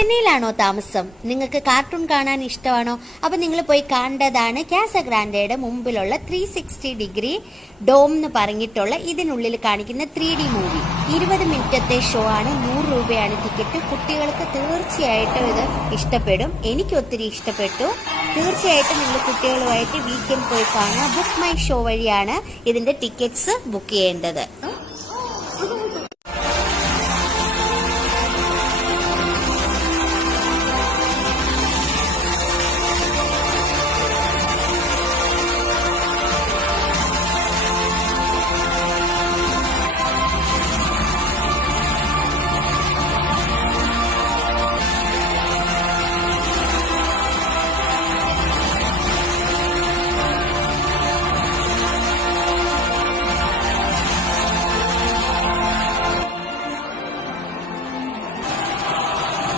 ചെന്നൈയിലാണോ താമസം? നിങ്ങൾക്ക് കാർട്ടൂൺ കാണാൻ ഇഷ്ടമാണോ? അപ്പൊ നിങ്ങൾ പോയി കണ്ടതാണ് കാസഗ്രാൻഡയുടെ മുമ്പിലുള്ള 360 ഡോം എന്ന് പറഞ്ഞിട്ടുള്ള ഇതിനുള്ളിൽ കാണിക്കുന്ന 3D മൂവി. 20 മിനിറ്റത്തെ ഷോ ആണ്. 100 രൂപയാണ് ടിക്കറ്റ്. കുട്ടികൾക്ക് തീർച്ചയായിട്ടും ഇത് ഇഷ്ടപ്പെടും. എനിക്ക് ഒത്തിരി ഇഷ്ടപ്പെട്ടു. തീർച്ചയായിട്ടും നിങ്ങൾ കുട്ടികളുമായിട്ട് വീക്കെൻഡ് പോയി കാണുക. ബുക്ക് മൈ ഷോ വഴിയാണ് ഇതിന്റെ ടിക്കറ്റ്സ് ബുക്ക് ചെയ്യേണ്ടത്.